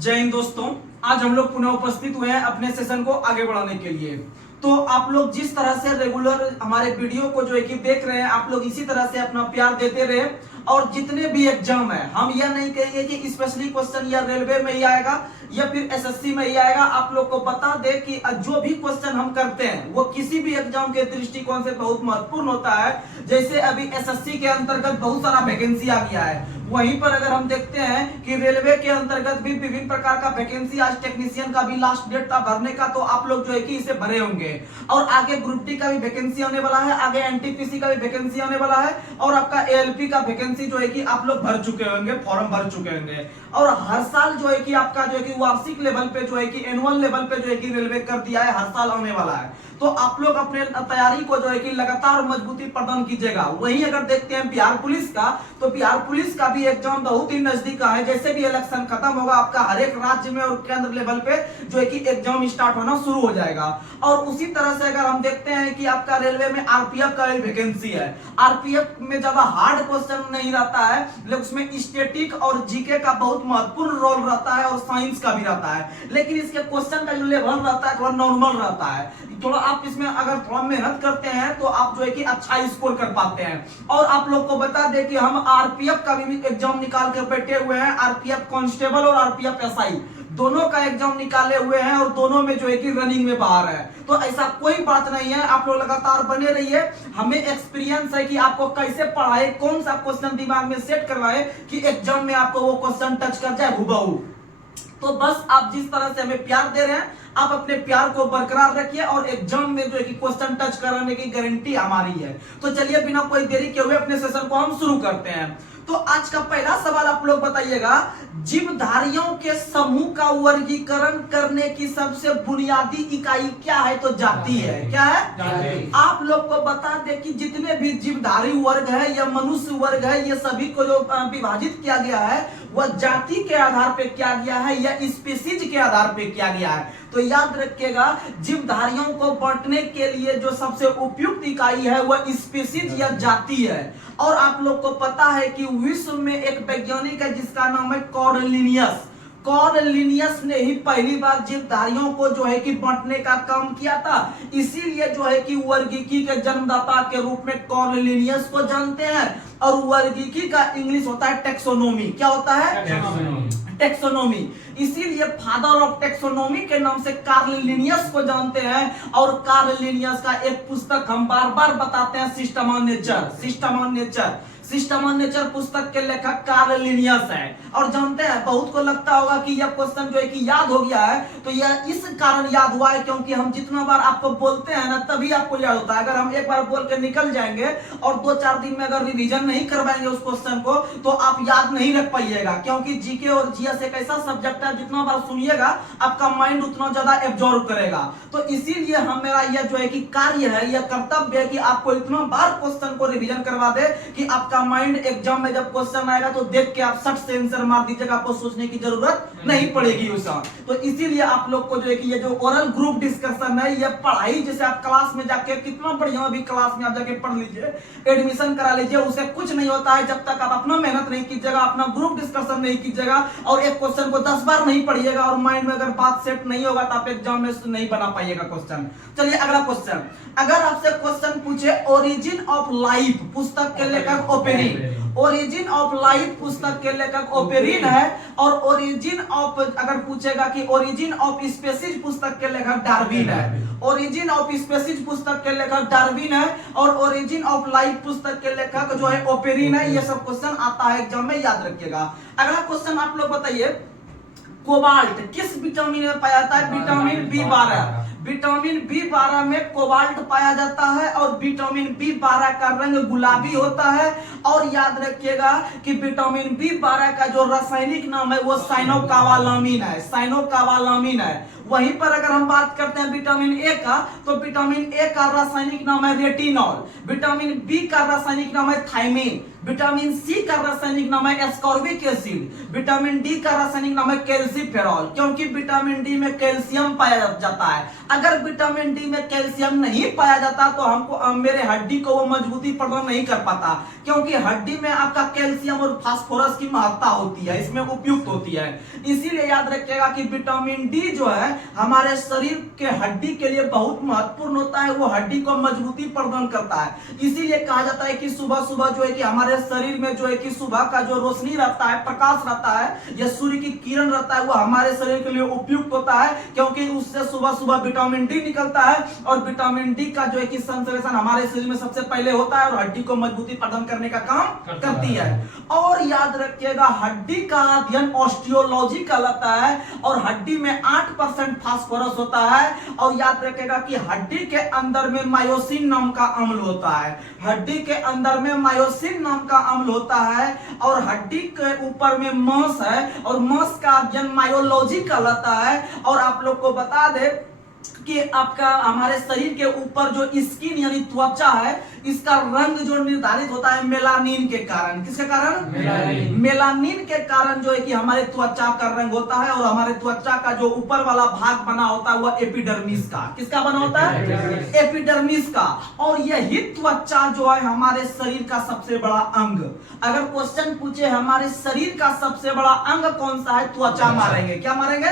जय हिंद दोस्तों, आज हम लोग पुनः उपस्थित हुए हैं अपने सेशन को आगे बढ़ाने के लिए। तो आप लोग जिस तरह से रेगुलर हमारे वीडियो को जो है कि देख रहे हैं, आप लोग इसी तरह से अपना प्यार देते रहे। और जितने भी एग्जाम है, हम यह नहीं कहेंगे कि स्पेशली क्वेश्चन या रेलवे में ही आएगा या फिर एसएससी में ही आएगा। आप लोग को बता दे कि जो भी क्वेश्चन हम करते हैं वो किसी भी एग्जाम के दृष्टिकोण से बहुत महत्वपूर्ण होता है। जैसे अभी एसएससी के अंतर्गत बहुत सारा वैकेंसी आ गया है, वहीं पर अगर हम देखते हैं कि रेलवे के अंतर्गत भी विभिन्न प्रकार का वैकेंसी, आज टेक्नीशियन का भी लास्ट डेट था भरने का, तो आप लोग जो है कि इसे भरे होंगे। और आगे ग्रुप डी का भी वैकेंसी आने वाला है, आगे एनटीपीसी का भी वैकेंसी आने वाला है, और आपका एएलपी का वैकेंसी जो है कि आप लोग भर चुके होंगे, फॉर्म भर चुके होंगे। और हर साल जो है कि आपका जो है कि वार्षिक लेवल पे जो है कि एनुअल लेवल पे जो है कि रेलवे कर दिया है, हर साल आने वाला है। तो आप लोग अपने तैयारी को जो है कि लगातार मजबूती प्रदान कीजिएगा। वहीं अगर देखते हैं बिहार पुलिस का, तो बिहार पुलिस का भी एग्जाम बहुत ही नजदीक है। जैसे भी इलेक्शन खत्म होगा, आपका हर एक राज्य में और केंद्र लेवल पे जो है कि एग्जाम स्टार्ट होना शुरू हो जाएगा। और उसी तरह से अगर हम देखते हैं कि आपका रेलवे में आरपीएफ का वैकेंसी है। आरपीएफ में ज्यादा हार्ड क्वेश्चन नहीं रहता है, लेकिन उसमें स्टैटिक और जीके का बहुत महत्वपूर्ण रोल रहता है, और साइंस का भी रहता है। लेकिन इसके क्वेश्चन का जो लेवल रहता है थोड़ा नॉर्मल रहता है। थोड़ा आप इसमें अगर थोड़ा मेहनत करते हैं तो आप जो है कि अच्छा स्कोर कर पाते हैं। और आप लोग को बता दें कि हम आरपीएफ का भी एग्जाम निकाल के बैठे हुए हैं। आरपीएफ कांस्टेबल और आरपीएफ एसआई दोनों का एग्जाम निकाले हुए हैं, और दोनों में जो है कि रनिंग में बाहर है। तो ऐसा कोई बात नहीं है, आप लोग लगातार बने रहिए। हमें एक्सपीरियंस है कि आपको कैसे पढ़ाए, कौन सा क्वेश्चन दिमाग में सेट करवाए कि एग्जाम में आपको वो क्वेश्चन टच कर जाए हुबहू। तो बस आप जिस तरह से हमें प्यार दे रहे हैं, आप अपने प्यार को बरकरार रखिए, और एग्जाम में जो है कि क्वेश्चन टच कराने की गारंटी हमारी है। तो चलिए बिना कोई देरी किए हुए अपने सेशन को हम शुरू करते हैं। तो आज का पहला सवाल आप लोग बताइएगा, जीवधारियों के समूह का वर्गीकरण करने की सबसे बुनियादी इकाई क्या है? तो जाति है। क्या है? आप लोग को बता दें कि जितने भी जीवधारी वर्ग है या मनुष्य वर्ग है, ये सभी को जो विभाजित किया गया है वह जाति के आधार पे किया गया है या स्पीसीज के आधार पे किया गया है। तो याद रखिएगा, जीवधारियों को बांटने के लिए जो सबसे उपयुक्त इकाई है वह स्पीसीज या जाति है। और आप लोग को पता है कि विश्व में एक वैज्ञानिक है जिसका नाम है कॉर्नेलियस। कॉर्नेलियस ने ही पहली बार जीवधारियों को जो है कि बांटने का काम किया था। इसीलिए जो है कि वर्गीकी के जन्मदाता के रूप में कॉर्नेलियस को जानते हैं। और वर्गीकी का इंग्लिश होता है टेक्सोनोमी। क्या होता है? टेक्सोनोमी। इसीलिए फादर ऑफ टेक्सोनोमी के नाम से कार्ल लिनियस को जानते हैं। और कार्ल लिनियस का एक पुस्तक हम बार बार बताते हैं, system of nature. System of nature, system of nature पुस्तक के लेखक कार्ल लिनियस है। और जानते हैं, बहुत को लगता होगा कि यह क्वेश्चन जो है कि याद हो गया है, तो यह इस कारण याद हुआ है क्योंकि हम जितना बार आपको बोलते हैं ना, तभी आपको याद होता है। अगर हम एक बार बोल के निकल जाएंगे और 2-4 दिन में अगर रिवीजन नहीं करवाएंगे उस क्वेश्चन को, तो आप याद नहीं रख पाइएगा। क्योंकि जीके और जीएस एक ऐसा सब्जेक्ट है, जितना बार सुनिएगा आपका माइंड उतना ज्यादा एब्जॉर्ब करेगा। तो इसीलिए मेरा यह जो है कि कार्य है, यह कर्तव्य है कि आपको इतना बार क्वेश्चन को रिवीजन करवा दे कि आपका माइंड एग्जाम में जब क्वेश्चन आएगा तो देख के आप सट से आंसर मार दीजिएगा, आपको सोचने की जरूरत नहीं पड़ेगी उसका। तो इसीलिए आप लोग को जो है कि ये जो ओरल ग्रुप डिस्कशन है, ये पढ़ाई जैसे आप क्लास में जाके कितना बढ़िया भी क्लास में आप जाके पढ़ लीजिए, एडमिशन करा लीजिए, उसे कुछ नहीं होता है जब तक आप अपना मेहनत नहीं कीजिएगा, अपना ग्रुप डिस्कशन नहीं कीजिएगा, और एक क्वेश्चन को 10 बार नहीं पढ़िएगा, और माइंड में अगर बात सेट नहीं होगा तो आप एग्जाम में नहीं बना पाइएगा क्वेश्चन। चलिए अगला क्वेश्चन। अगर आपसे क्वेश्चन पूछे ओरिजिन ऑफ लाइफ पुस्तक के लेखक ओपेरिन। ओरिजिन ऑफ लाइफ पुस्तक के लेखक ओपेरिन है। और ओरिजिन ऑफ अगर पूछेगा कि ओरिजिन ऑफ स्पीसीज पुस्तक के लेखक डार्विन है। ओरिजिन ऑफ स्पीसीज पुस्तक के लेखक डार्विन है, और ओरिजिन ऑफ लाइफ पुस्तक के लेखक जो है ओपेरिन है। ये सब क्वेश्चन आता है एग्जाम में, याद रखिएगा। अगला क्वेश्चन आप लोग बताइए, कोबाल्ट किस विटामिन में पाया जाता है? Vitamin B12. विटामिन बी12 में कोबाल्ट पाया जाता है, और विटामिन बी12 का रंग गुलाबी होता है। और याद रखिएगा कि विटामिन बी12 का जो रासायनिक नाम है वो साइनोकावालामिन है। साइनोकावालामिन है। वहीं पर अगर हम बात करते हैं विटामिन ए का, तो विटामिन ए का रासायनिक नाम है रेटिनॉल। विटामिन बी का रासायनिक नाम है थायमिन। विटामिन सी का रासायनिक नाम है एस्कॉर्बिक एसिड। विटामिन डी का रासायनिक नाम है कैल्सिफेरॉल, क्योंकि विटामिन डी में कैल्शियम पाया जाता है। अगर विटामिन डी में कैल्शियम नहीं पाया जाता तो हमको मेरे हड्डी को वो मजबूती प्रदान नहीं कर पाता, क्योंकि हड्डी में आपका कैल्शियम और फास्फोरस की महत्ता होती है, इसमें उपयुक्त होती है। इसीलिए याद रखिएगा कि विटामिन डी जो है हमारे शरीर के हड्डी के लिए बहुत महत्वपूर्ण होता है, वो हड्डी को मजबूती प्रदान करता है। इसीलिए कहा जाता है कि सुबह सुबह जो है कि हमारे शरीर में जो है कि सुबह का जो रोशनी रहता है, प्रकाश रहता है या सूर्य की किरण रहता है, वो हमारे शरीर के लिए उपयुक्त होता है, क्योंकि उससे सुबह सुबह विटामिन डी निकलता है और विटामिन डी का जो है कि संश्लेषण हमारे शरीर में सबसे पहले होता है और हड्डी को मजबूती प्रदान करने का काम करती है। और याद रखिएगा हड्डी का अध्ययन ऑस्टियोलॉजी कहलाता है और हड्डी में 8% फास्फोरस होता है। और याद रखिएगा कि हड्डी के अंदर में मायोसिन नाम का अम्ल होता है, हड्डी के अंदर में मायोसिन नाम का अम्ल होता है और हड्डी के ऊपर में मांस है और मांस का अध्ययन मायोलॉजी कहलाता है। और आप लोग को बता दे कि आपका हमारे शरीर के ऊपर जो स्किन यानी त्वचा है, इसका रंग जो निर्धारित होता है मेलानिन के कारण। किसके कारण? मेलानिन के कारण जो है कि हमारे त्वचा का रंग होता है और हमारे त्वचा का जो ऊपर वाला भाग बना होता है वह एपिडर्मिस का। किसका बना होता है? एपिडर्मिस का। और यही त्वचा जो है हमारे शरीर का सबसे बड़ा अंग। अगर क्वेश्चन पूछे हमारे शरीर का सबसे बड़ा अंग कौन सा है, त्वचा मारेंगे। क्या मारेंगे?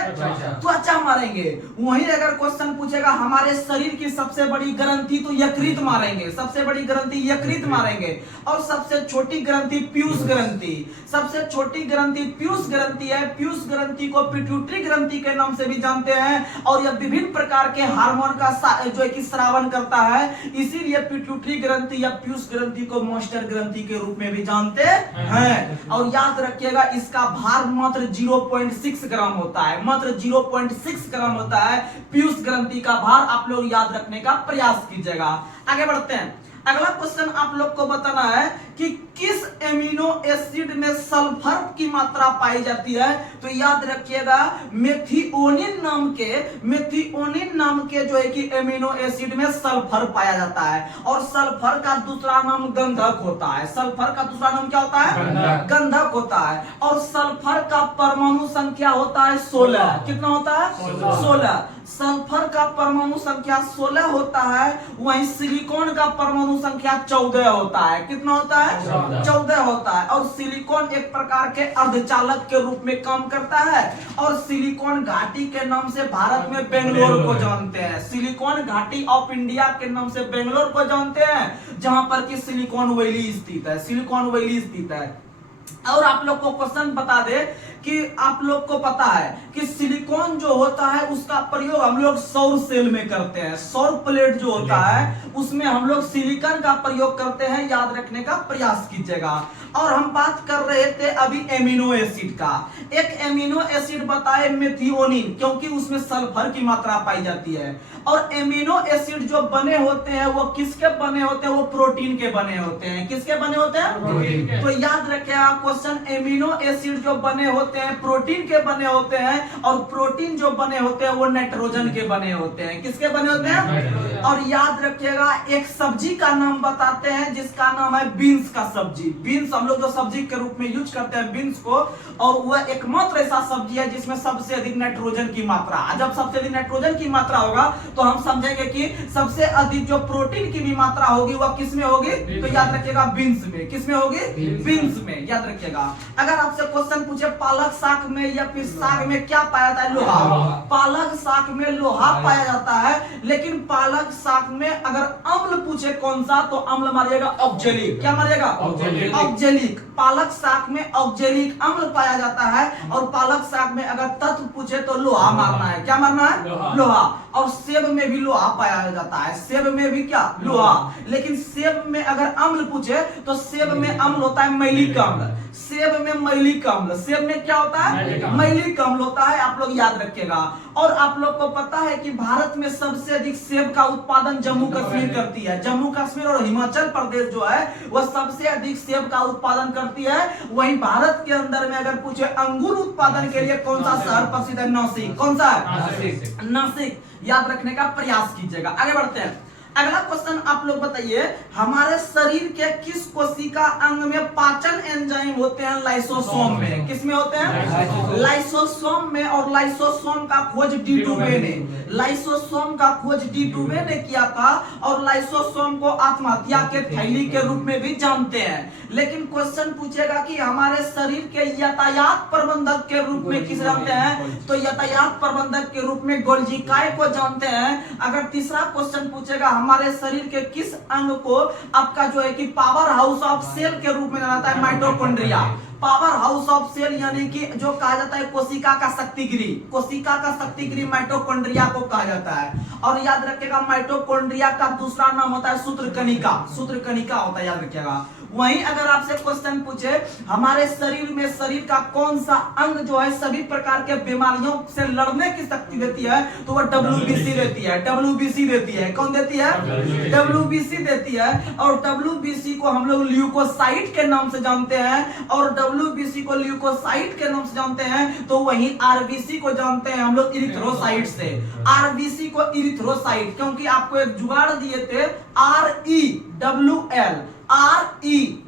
त्वचा मारेंगे। वहीं अगर क्वेश्चन पूछेगा हमारे शरीर की सबसे बड़ी ग्रंथि, तो यकृत मारेंगे। सबसे बड़ी ग्रंथि यकृत मारेंगे। और सबसे छोटी ग्रंथि पीयूष ग्रंथि। सबसे छोटी ग्रंथि पीयूष ग्रंथि है। पीयूष ग्रंथि को पिट्यूटरी ग्रंथि के नाम से भी जानते हैं और यह विभिन्न प्रकार के हार्मोन का जो है कि स्रावन करता है, इसीलिए पिट्यूटरी ग्रंथि या पीयूष ग्रंथि को मास्टर ग्रंथि के रूप में भी जानते हैं। और याद रखिएगा इसका भार मात्र 0.6 ग्राम होता है, मात्र 0.6 ग्राम होता है पीयूष ग्रंथि का भार। आप लोग याद रखने का प्रयास कीजिएगा। आगे बढ़ते हैं। अगला क्वेश्चन आप लोग को बताना है कि किस एमिनो एसिड में सल्फर की मात्रा पाई जाती है। तो याद रखिएगा मेथिओनिन नाम के जो है कि एमिनो एसिड में सल्फर पाया जाता है और सल्फर का दूसरा नाम गंधक होता है। सल्फर का दूसरा नाम क्या होता है? गंधक होता है। और सल्फर का परमाणु संख्या होता है 16। कितना होता है? 16। सल्फर का परमाणु संख्या 16 होता है, वहीं सिलिकॉन का परमाणु संख्या 14 होता है। कितना होता है? 14 होता है। और सिलिकॉन एक प्रकार के अर्धचालक के रूप में काम करता है और सिलिकॉन घाटी के नाम से भारत में बेंगलोर को जानते हैं। सिलिकॉन घाटी ऑफ इंडिया के नाम से बेंगलोर को जानते हैं, जहां पर कि सिलिकॉन वैली स्थित है। सिलिकॉन वैली स्थित है। और आप लोग को क्वेश्चन बता दे कि आप लोग को पता है कि सिलिकॉन जो होता है उसका प्रयोग हम लोग सौर सेल में करते हैं। सौर प्लेट जो होता है उसमें हम लोग सिलिकॉन का प्रयोग करते हैं। याद रखने का प्रयास कीजिएगा। और हम बात कर रहे थे अभी एमिनो एसिड का। एक एमिनो एसिड बताए मेथिओनिन, क्योंकि उसमें सल्फर की मात्रा पाई जाती है। और एमिनो एसिड जो बने होते हैं वो किसके बने होते हैं? वो प्रोटीन के बने होते हैं। किसके बने होते हैं? तो याद रखिएगा क्वेश्चन, एमिनो एसिड जो बने होते हैं प्रोटीन के बने होते हैं और प्रोटीन जो बने होते हैं वो नाइट्रोजन के बने होते हैं। किसके बने होते हैं? और याद रखिएगा एक सब्जी का नाम बताते हैं जिसका नाम है बीन्स का सब्जी। बीन्स हम लोग जो सब्जी के रूप में यूज करते हैं बीन्स को, और वह एकमात्र ऐसा सब्जी है जिसमें सबसे अधिक नाइट्रोजन की मात्रा। जब सबसे अधिक नाइट्रोजन की मात्रा होगा तो हम समझेंगे कि सबसे अधिक जो प्रोटीन की भी मात्रा होगी वह किसमें होगी? तो याद रखिएगा बीन्स में। किसमें होगी? बीन्स में। याद रखिएगा। अगर आपसे क्वेश्चन पूछे पालक साग में या फिर साग में क्या पाया जाता है? लोहा। पालक साग में लोहा पाया जाता है, लेकिन पालक साग में अगर अम्ल पूछे कौन सा, तो अम्ल मारिएगा ऑक्जेलिक। क्या मारिएगा? ऑक्जेलिक। पालक साग में ऑक्जेलिक अम्ल पाया जाता है। और पालक साग में अगर तत्व पूछे तो लोहा मारना है। क्या मारना है? लोहा। और सेब में भी लोहा पाया जाता है। सेब में भी क्या? लोहा। लेकिन सेब में अगर अम्ल पूछे तो सेब में अम्ल होता है मैलिक अम्ल। सेब में मैलिक अम्ल। सेब में क्या होता है? मैलिक अम्ल होता है। आप लोग याद रखिएगा। और आप लोग को पता है कि भारत में सबसे अधिक सेब का उत्पादन जम्मू कश्मीर करती है। जम्मू कश्मीर और हिमाचल प्रदेश जो है वह सबसे अधिक सेब का उत्पादन करती है। वहीं भारत के अंदर में अगर पूछे अंगूर उत्पादन के लिए कौन सा शहर प्रसिद्ध है? नासिक। कौन सा है? नासिक। याद रखने का प्रयास कीजिएगा। आगे बढ़ते हैं। अगला क्वेश्चन आप लोग बताइए, हमारे शरीर के किस कोशिका अंग में पाचन एंजाइम होते हैं लाइसोसोम में? किसमें होते हैं? लाइसोसोम में। और लाइसोसोम का खोज डी टूवे ने, लाइसोसोम का खोज डी टूवे ने किया था। और लाइसोसोम को आत्महत्या के थैली के रूप में भी जानते हैं। लेकिन क्वेश्चन पूछेगा कि हमारे शरीर के यातायात प्रबंधक के रूप में किस जानते हैं? तो यातायात प्रबंधक के रूप में गोल्जी काय को जानते हैं। अगर तीसरा क्वेश्चन पूछेगा हमारे शरीर के किस अंग को आपका जो है कि पावर हाउस ऑफ सेल के रूप में जाना जाता है? Mitochondria. Powerhouse of cell यानी कि जो कहा जाता है कोशिका का शक्तिगृह, कोशिका का शक्तिगृह माइटोकॉन्ड्रिया को कहा जाता है। और याद रखिएगा माइटोकॉन्ड्रिया का दूसरा नाम होता है सूत्रकणिका, सूत्रकणिका होता है, याद रखिएगा। वहीं अगर आपसे क्वेश्चन पूछे हमारे शरीर में शरीर का कौन सा अंग जो है सभी प्रकार के बीमारियों से लड़ने की शक्ति देती है, तो वह डब्ल्यूबीसी देती है। डब्ल्यूबीसी देती है। कौन देती है? डब्ल्यूबीसी देती है। और डब्ल्यूबीसी को हम लोग ल्यूकोसाइट के नाम से जानते हैं। और डब्ल्यूबीसी को ल्यूकोसाइट के नाम से जानते हैं। तो वहीं आरबीसी को जानते हैं हम लोग इरिथ्रोसाइट से। आरबीसी को इरिथ्रोसाइट, क्योंकि आपको एक जुगाड़ दिए थे REWL, REWL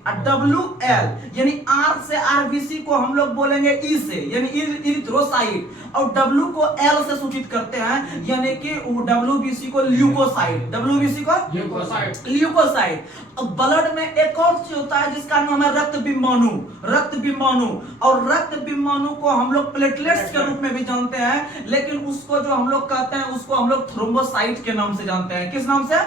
यानी R से आरबीसी को हम लोग बोलेंगे E से, यानी इरिथ्रोसाइट। और W को L से सूचित करते हैं, यानी कि WBC को ल्यूकोसाइट, WBC को ल्यूकोसाइट। ब्लड में एक और चीज होता है जिसका नाम है रक्त बिंबाणु, रक्त बिंबाणु। और रक्त बिंबाणु को हम लोग प्लेटलेट्स के रूप में भी जानते हैं, लेकिन उसको जो हम लोग कहते हैं उसको हम लोग थ्रोम्बोसाइट के नाम से जानते हैं। किस नाम से?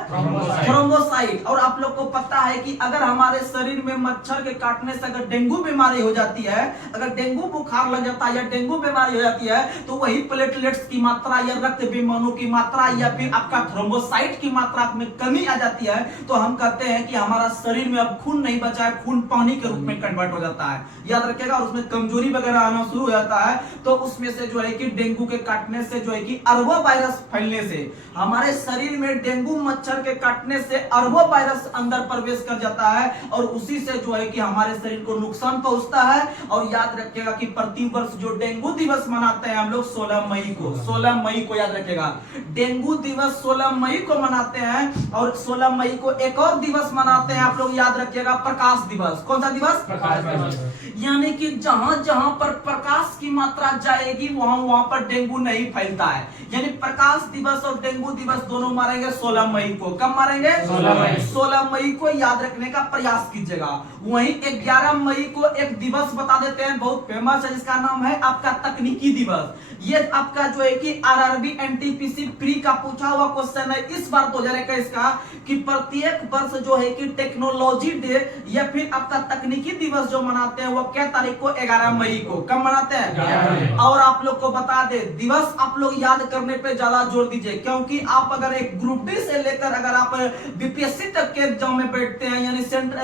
थ्रोम्बोसाइट। और आप लोग को पता है कि अगर हमारे शरीर में मच्छर के काटने से अगर डेंगू बीमारी हो जाती है, अगर डेंगू बुखार लग जाता है या डेंगू बीमारी हो जाती है, तो वही प्लेटलेट्स की मात्रा या रक्त बिंबाणु की मात्रा या फिर आपका थ्रोम्बोसाइट की मात्रा में कमी आ जाती है, तो हम कहते हैं कि हमारा शरीर में अब खून नहीं बचा है, खून पानी के रूप में कन्वर्ट हो जाता है, याद रखिएगा। और उसमें कमजोरी वगैरह आना शुरू हो जाता है। तो उसमें से जो है कि डेंगू के काटने से जो है कि अरबों वायरस फैलने से, हमारे शरीर में डेंगू मच्छर के काटने से अरबों वायरस अंदर प्रवेश कर जाता है। और उसी से जो है कि हमारे शरीर को नुकसान पहुंचता है। और याद रखिएगा कि प्रति वर्ष जो डेंगू दिवस मनाते हैं हम लोग 16 मई को, 16 मई को याद रखिएगा, डेंगू दिवस 16 मई को मनाते हैं। और 16 मई को एक और दिवस मनाते हैं आप लोग, याद रखिएगा, प्रकाश दिवस। कौन सा दिवस? प्रकाश दिवस। यानी कि जहां जहां पर प्रकाश की मात्रा जाएगी वहां वहां पर डेंगू नहीं फैलता है। यानी प्रकाश दिवस और डेंगू दिवस दोनों मारेंगे 16 मई को। कब मारेंगे? 16 मई को याद रखने का प्रयास कीजिएगा। वहीं 11 मई को एक दिवस बता देते हैं, बहुत फेमस है, जिसका नाम है आपका तकनीकी दिवस। ये आपका जो है कि आरआरबी एनटीपीसी प्री का पूछा हुआ क्वेश्चन है इस बार 2021 का, कि प्रत्येक वर्ष जो है कि टेक्नोलॉजी डे या फिर आपका तकनीकी दिवस जो मनाते हैं वो क्या तारीख को? 11 मई को। कब मनाते हैं? और आप लोग को बता दे, दिवस आप लोग याद करने पे ज्यादा जोर दीजिए, क्योंकि आप अगर एक ग्रुप डी से लेकर अगर आप बीपीएससी तक के एग्जाम में बैठते हैं, यानी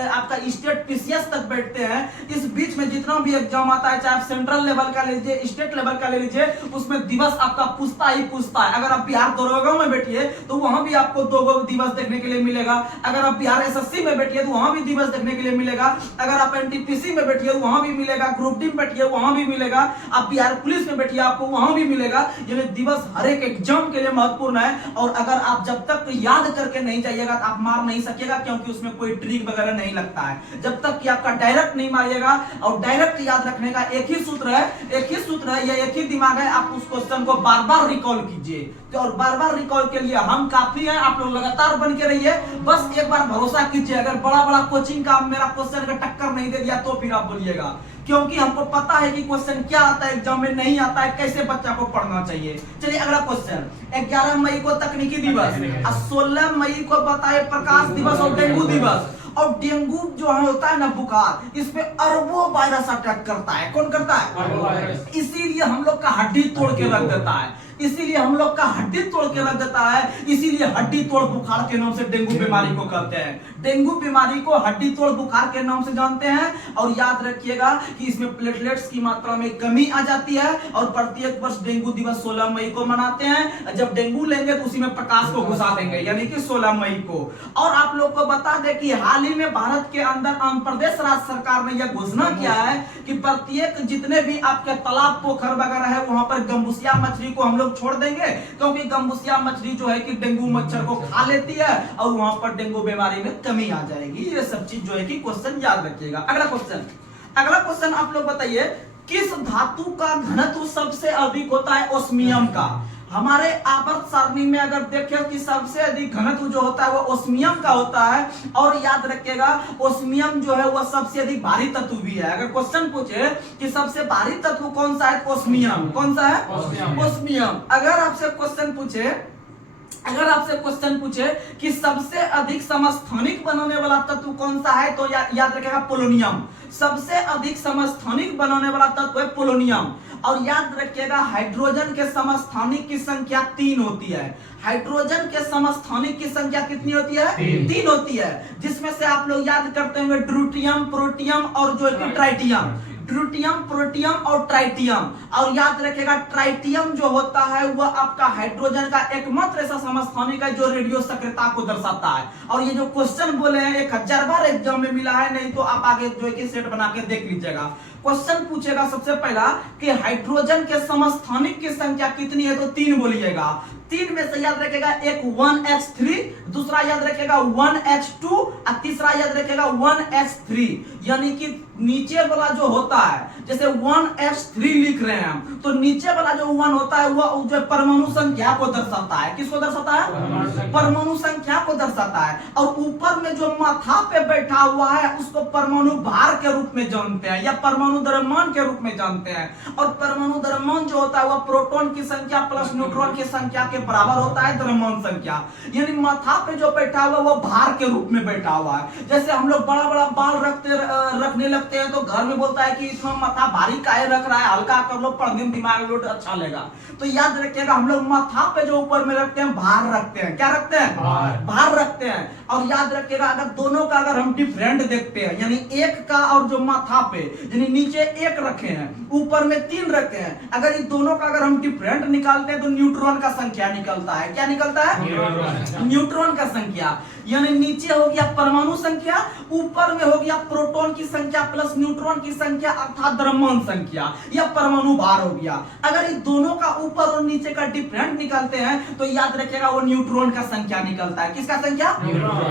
आपका स्टेट पीसीएस तक बैठते हैं, इस बीच में जितना भी एग्जाम आता है, चाहे आप सेंट्रल लेवल का ले लीजिए, स्टेट लेवल का ले लीजिए, उसमें दिवस आपका पूछता ही पूछता है। अगर आप बिहार दरोगा में बैठिए तो वहां भी आपको 2 दिवस देखने के लिए मिलेगा। अगर आप बिहार एसएससी में बैठिए तो वहां भी दिवस देखने के लिए मिलेगा। अगर आप एनटीपीसी में बैठिए तो वहां भी मिलेगा, ग्रुप डी में बैठिए वहां भी मिलेगा, आप बिहार पुलिस में बैठिए आपको वहां भी मिलेगा। ये दिवस हर एक एग्जाम के लिए महत्वपूर्ण है। और अगर आप जब तक याद करके नहीं जाइएगा तो आप मार नहीं सकेगा, क्योंकि उसमें कोई ट्रिक वगैरह नहीं लगता है। जब तक कि आपका डायरेक्ट नहीं मारिएगा, और डायरेक्ट याद रखने का एक ही सूत्र है, एक ही सूत्र है, या एक ही दिमाग है, आप उस क्वेश्चन को बार बार रिकॉल कीजिए। और बार बार रिकॉल के लिए हम काफी हैं, आप लोग लगातार बन के रहिए। बस एक बार भरोसा कीजिए, अगर बड़ा बड़ा कोचिंग का मेरा क्वेश्चन का टक्कर नहीं दे दिया तो फिर आप बोलिएगा, क्योंकि हमको पता है कि क्वेश्चन क्या आता है, एग्जाम में नहीं आता है, कैसे बच्चा को पढ़ना चाहिए। चलिए अगला क्वेश्चन, 11 मई को तकनीकी दिवस, 16 मई को बताए प्रकाश दिवस और डेंगू दिवस। और डेंगू जो होता है ना बुखार, इसमें अरबों वायरस अटैक करता है। कौन करता है? इसीलिए हम लोग का हड्डी तोड़ के रख देता है, इसीलिए हम लोग का हड्डी तोड़ के रख देता है। इसीलिए हड्डी तोड़ बुखार के नाम से डेंगू बीमारी को कहते हैं। डेंगू बीमारी को हड्डी तोड़ बुखार के नाम से जानते हैं। और याद रखिएगा कि इसमें प्लेटलेट्स की मात्रा में कमी आ जाती है। और प्रत्येक वर्ष डेंगू दिवस 16 मई को मनाते हैं। जब डेंगू लेंगे तो उसी में प्रकाश को घुसा देंगे, यानी कि 16 मई को। और आप लोग को बता दें कि हाल ही में भारत के अंदर आंध्र प्रदेश राज्य सरकार ने यह घोषणा किया है कि प्रत्येक जितने भी आपके तालाब पोखर वगैरह है वहां पर गंबुसिया मछली को हम लोग लोग छोड़ देंगे, क्योंकि गम्बुसिया मछली जो है कि डेंगू मच्छर को खा लेती है और वहां पर डेंगू बीमारी में कमी आ जाएगी। ये सब चीज जो है कि क्वेश्चन याद रखिएगा। अगला क्वेश्चन आप लोग बताइए, किस धातु का घनत्व सबसे अधिक होता है? ओस्मियम का। हमारे आवर्त सारणी में अगर देखें कि सबसे अधिक घनत्व जो होता है वो ओस्मियम का होता है, और याद रखिएगा ओस्मियम जो है वो सबसे अधिक भारी तत्व भी है। अगर क्वेश्चन पूछे कि सबसे भारी तत्व कौन सा है? ओस्मियम। कौन सा है? ओस्मियम। अगर आपसे क्वेश्चन पूछे कि सबसे अधिक समस्थानिक बनाने वाला तत्व कौन सा है, तो याद रखिएगा पोलोनियम। सबसे अधिक समस्थानिक बनाने वाला तत्व है पोलोनियम। और याद रखिएगा हाइड्रोजन के समस्थानिक की संख्या 3 होती है। हाइड्रोजन के समस्थानिक की संख्या कितनी होती है? 3 होती है, जिसमें से आप लोग याद करते होंगे ड्यूटियम, प्रोटियम और जो है ट्राइटियम। ड्यूटियम, प्रोटियम और ट्राइटियम। और याद रखिएगा ट्राइटियम जो होता है वह आपका हाइड्रोजन का एकमात्र ऐसा समस्थानिक है जो रेडियो सक्रियता को दर्शाता है। और ये जो क्वेश्चन बोले हैं 1000 बार एग्जाम में मिला है, नहीं तो आप आगे जो है कि सेट बना के देख लीजिएगा। क्वेश्चन पूछेगा सबसे पहला कि हाइड्रोजन के समस्थानिक की संख्या कितनी है, तो 3 बोलिएगा। 3 में से याद रखेगा एक 1h3, दूसरा याद रखेगा 1h2 और तीसरा याद रखेगा 1h3। यानी कि नीचे वाला जो होता है, जैसे 1h3 लिख रहे हैं हम, तो नीचे वाला जो 1 होता है वह जो परमाणु संख्या को दर्शाता है। किसको दर्शाता है? परमाणु संख्या को दर्शाता है। और ऊपर में जो माथा पे बैठा हुआ है उसको परमाणु भार के रूप में जानते हैं या परमाणु द्रव्यमान के रूप में जानते हैं। और परमाणु द्रव्यमान जो होता है वह प्रोटॉन की संख्या प्लस न्यूट्रॉन की संख्या के बराबर होता है द्रव्यमान संख्या। यानी माथा पे जो बैठा हुआ वो भार के रूप में बैठा हुआ है। जैसे हम लोग बड़ा बड़ा बाल रखने लगते हैं तो घर में बोलता है कि इतना माथा भारी काहे रख रहा है, हल्का कर लो, पढ़ने में दिमाग लोड अच्छा लेगा। तो याद रखिएगा हम लोग माथा पे जो ऊपर में रखते हैं भार रखते हैं। क्या रखते हैं? भार रखते हैं। और याद रखिएगा अगर दोनों का अगर हम डिफरेंट देखते हैं, यानी एक का और जो माथा पे यानी नीचे 1 रखे हैं, ऊपर में 3 रखे हैं, अगर इन दोनों का अगर हम डिफरेंट निकालते हैं तो न्यूट्रॉन का संख्या निकलता है। क्या निकलता है? न्यूट्रॉन का संख्या। यानी नीचे हो गया परमाणु संख्या, ऊपर में हो गया प्रोटॉन की संख्या प्लस न्यूट्रॉन की संख्या अर्थात द्रव्यमान संख्या या परमाणु भार हो गया। अगर इन दोनों का ऊपर और नीचे का डिफरेंट निकालते हैं तो याद रखिएगा वो न्यूट्रॉन का संख्या निकलता है। किसका संख्या?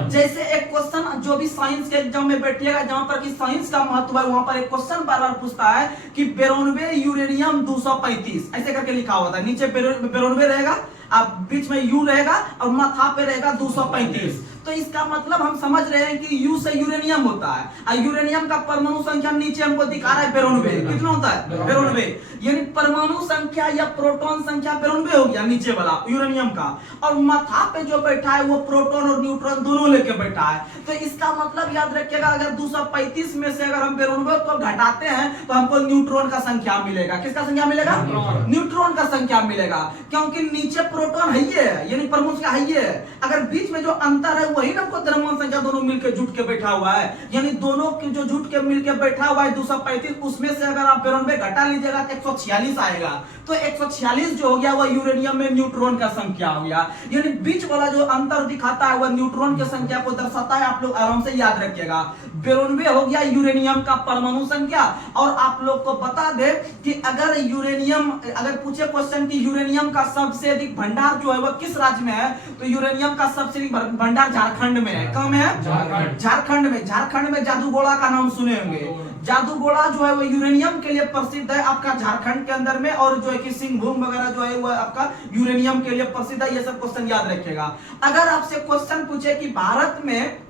जैसे एक क्वेश्चन जो भी साइंस के एग्जाम में बैठिएगा जहां पर कि साइंस का महत्व है, वहां पर एक क्वेश्चन बार बार पूछता है कि 92 यूरेनियम 235 ऐसे करके लिखा होता है। नीचे 92 रहेगा, अब बीच में यू रहेगा और माथा पे रहेगा 235। तो इसका मतलब हम समझ रहे हैं कि यू से यूरेनियम होता है और यूरेनियम का परमाणु संख्या नीचे हमको दिखा रहा है 92। कितना होता है? 92। यानी परमाणु संख्या या प्रोटॉन संख्या 92 हो गया नीचे वाला यूरेनियम का, और माथा पे जो बैठा है वो प्रोटॉन और न्यूट्रॉन दोनों लेके बैठा है। तो इसका मतलब याद रखिएगा अगर 235 में से अगर हम 92 को घटाते हैं तो हमको न्यूट्रॉन का संख्या मिलेगा। किसका संख्या मिलेगा? न्यूट्रॉन का संख्या मिलेगा, क्योंकि नीचे प्रोटॉन है ये यानी परमाणु संख्या है ये, अगर बीच में जो अंतर है वही ना को द्रव्यमान संख्या दोनों मिलकर जुट के बैठा हुआ है। यानी दोनों की जो जुट के मिलकर बैठा हुआ है 235, उसमें से अगर आप 92 घटा लीजिएगा तो 146 आएगा। तो 146 जो हो गया वह यूरेनियम में न्यूट्रॉन का संख्या हो गया। यानी बीच वाला जो अंतर दिखाता है वह न्यूट्रॉन की संख्या को दर्शाता है। आप लोग आराम से याद रखिएगा। 92 हो गया यूरेनियम का परमाणु संख्या। और आप लोग को बता दे कि अगर यूरेनियम अगर पूछे क्वेश्चन की यूरेनियम का सबसे अधिक भंडार जो है वह किस राज्य में है, तो यूरेनियम का सबसे अधिक भंडार झारखंड में है। कहाँ में है? झारखंड में जादूगोड़ा का नाम सुने होंगे। जादूगोड़ा जो है वो यूरेनियम के लिए प्रसिद्ध है आपका झारखंड के अंदर में, और जो है कि सिंहभूम वगैरह जो है वो आपका यूरेनियम के लिए प्रसिद्ध है। ये सब क्वेश्चन याद रखिएगा। अगर आपसे क्वेश्चन पूछे कि भारत में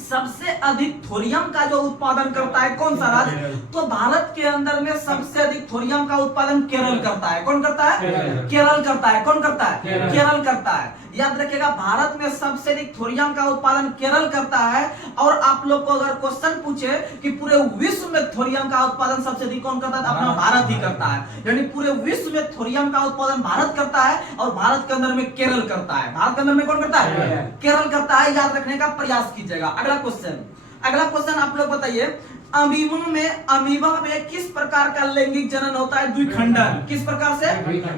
सबसे अधिक थोरियम का जो उत्पादन करता है कौन सा राज्य, तो भारत के अंदर में सबसे अधिक थोरियम का उत्पादन केरल करता है। कौन करता है? केरल करता है। कौन करता है? केरल करता है। याद रखिएगा भारत में सबसे अधिक थोरियम का उत्पादन केरल करता है। और आप लोग को अगर क्वेश्चन पूछे कि पूरे विश्व में थोरियम का उत्पादन सबसे अधिक कौन करता है, तो अपना भारत ही करता है। यानी पूरे विश्व में थोरियम का उत्पादन भारत करता है और भारत के अंदर में केरल करता है। भारत के अंदर में कौन करता है? केरल करता है। याद रखने का प्रयास कीजिएगा। अगला क्वेश्चन आप लोग बताइए, अमीबा में किस प्रकार का लैंगिक जनन होता है? द्विखंडन। किस प्रकार से?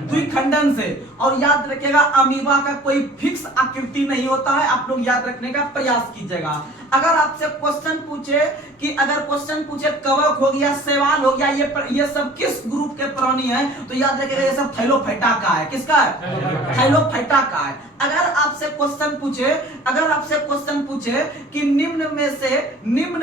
द्विखंडन से। और याद रखिएगा अमीबा का कोई फिक्स आकृति नहीं होता है। आप लोग याद रखने का प्रयास कीजिएगा। अगर आपसे क्वेश्चन पूछे कि अगर क्वेश्चन पूछे कवक हो गया, शैवाल हो गया, ये सब किस ग्रुप के प्राणी हैं, तो याद रखिएगा ये सब थैलोफाइटा का है। किसका है? थैलोफाइटा का है। अगर आपसे क्वेश्चन पूछे कि निम्न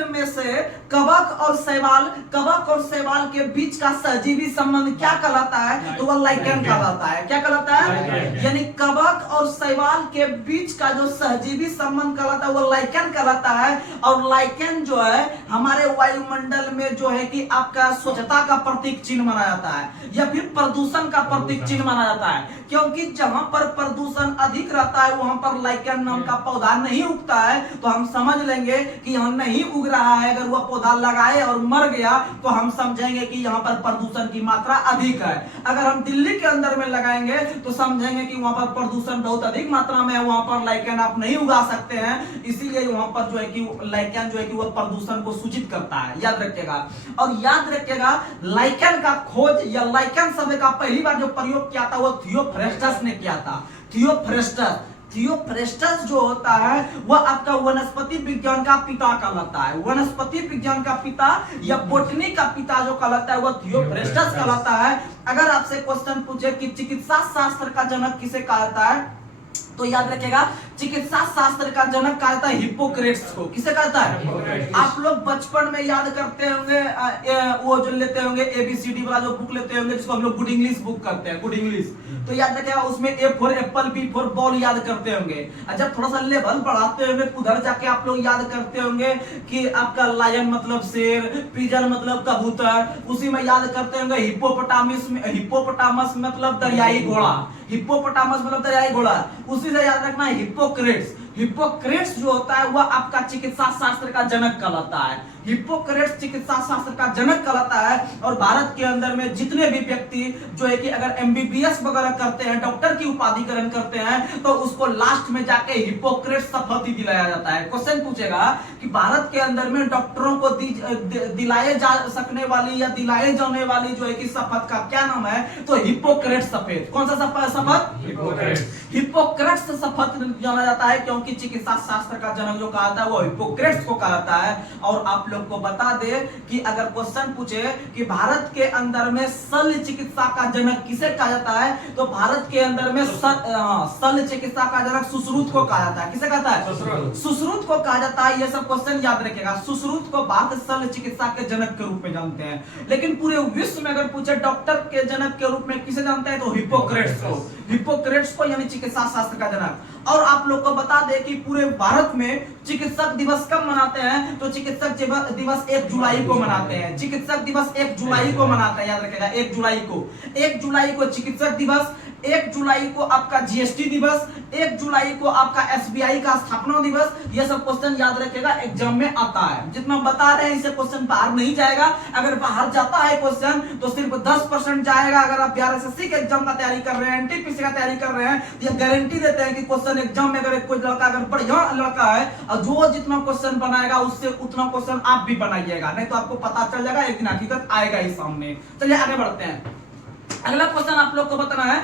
में से कवक और शैवाल के बीच का सहजीवी संबंध क्या कहलाता है, तो वह लाइकेन कहलाता है। क्या कहलाता है? यानी कवक और शैवाल के बीच का जो सहजीवी संबंध कहलाता है वो लाइकेन कहलाता है। और लाइकेन जो है हमारे वायुमंडल में जो है कि आपका स्वच्छता का प्रतीक चिन्ह माना जाता है या फिर प्रदूषण का प्रतीक चिन्ह माना जाता है, क्योंकि जहां पर प्रदूषण अधिक रहता है वहां पर लाइकेन नाम का पौधा नहीं उगता है। तो हम समझ लेंगे कि यहाँ नहीं उग रहा है। अगर वह पौधा लगाए और मर गया तो हम समझेंगे कि यहाँ पर प्रदूषण की मात्रा अधिक है। अगर हम दिल्ली के अंदर में लगाएंगे तो समझेंगे कि वहां पर प्रदूषण बहुत अधिक मात्रा में है, वहां पर लाइकेन आप नहीं उगा सकते हैं। इसीलिए वहां पर जो है कि लाइकेन जो है कि वह प्रदूषण को सूचित करता है। याद रखिएगा। और याद रखिएगा लाइकेन का खोज या लाइकेन शब्द का पहली बार जो प्रयोग किया था वो थियोफ्रेस्टस ने किया था। थियोफ्रेस्टस जो होता है वह आपका वनस्पति विज्ञान का पिता कहलाता है। वनस्पति विज्ञान का पिता या बोटनी का पिता जो कहलाता है वह थियोफ्रेस्टस कहलाता है। अगर आपसे क्वेश्चन पूछे कि चिकित्सा शास्त्र का जनक किसे कहा जाता है, तो याद रखिएगा चिकित्सा शास्त्र का जनक कहा जाता है हिप्पोक्रेट्स को। किसे कहता है? आप लोग बचपन में याद करते होंगे, वो जो लेते होंगे ABCD वाला जो बुक लेते होंगे जिसको हम लोग गुड इंग्लिश बुक करते हैं, गुड इंग्लिश। तो याद रखिएगा उसमें A for Apple, B for ball याद करते होंगे। जब थोड़ा सा लेवल बढ़ाते होंगे उधर जाके आप लोग याद करते होंगे कि आपका लायन मतलब शेर, पिजन मतलब कबूतर, उसी में याद करते होंगे हिप्पोपोटामस मतलब दरियाई घोड़ा, हिप्पोपोटामस मतलब दरियाई घोड़ा। उसी से याद रखना है हिप्पोक्रेट्स जो होता है वह आपका चिकित्सा शास्त्र का जनक कहलाता है। हिप्पोक्रेट्स चिकित्सा शास्त्र का जनक कहलाता है। और भारत के अंदर में जितने भी व्यक्ति जो है कि अगर MBBS वगैरह करते हैं, डॉक्टर की उपाधि ग्रहण करते हैं, तो उसको लास्ट में जाके हिप्पोक्रेट्स शपथ दिलाया जाता है। क्वेश्चन पूछेगा कि भारत के अंदर में डॉक्टरों को दिलाए जा सकने वाली या दिलाए जाने वाली जो है कि शपथ का क्या नाम है, तो हिप्पोक्रेट्स शपथ। कौन सा शपथ? हिप्पोक्रेट्स शपथ जाना जाता है, क्योंकि चिकित्सा शास्त्र का जनक जो कहा था वो हिप्पोक्रेट्स को कहा जाता है। और आप लोग को बता दे कि अगर क्वेश्चन पूछे कि भारत के अंदर में शल्य चिकित्सा का जनक किसे कहा जाता है, तो भारत के अंदर में शल्य चिकित्सा का जनक सुश्रुत को कहा जाता है। किसे कहता है? सुश्रुत को कहा जाता है। ये सब क्वेश्चन याद रखेगा। सुश्रुत को भारत शल्य चिकित्सा के जनक के रूप में जानते हैं, लेकिन पूरे विश्व में अगर पूछे डॉक्टर के जनक के रूप में किसे जानते हैं, तो हिप्पोक्रेट्स को यानी चिकित्सा शास्त्र का जनक। और आप लोग को बता दे कि पूरे भारत में चिकित्सक दिवस कब मनाते हैं, तो चिकित्सक दिवस 1 जुलाई को मनाते हैं। चिकित्सक दिवस 1 जुलाई को मनाते हैं। याद रखेगा 1 जुलाई को चिकित्सक दिवस, 1 जुलाई को आपका GST दिवस, 1 जुलाई को आपका SBI का स्थापना दिवस। ये सब क्वेश्चन याद रखेगा एग्जाम में आता है। जितना बता रहे हैं इसे क्वेश्चन बाहर नहीं जाएगा। अगर बाहर जाता है क्वेश्चन तो सिर्फ 10% जाएगा। अगर आप BRSSC के एग्जाम का तैयारी कर रहे हैं, NTPC का तैयारी कर रहे हैं, ये गारंटी देते हैं कि क्वेश्चन एग्जाम में अगर कोई लड़का अगर बढ़िया लड़का है और जो जितना क्वेश्चन बनाएगा उससे उतना क्वेश्चन आप भी बनाइएगा, नहीं तो आपको पता चल जाएगा, एक दिन हकीकत आएगा ही सामने। चलिए आगे बढ़ते हैं। अगला क्वेश्चन आप लोग को बताना है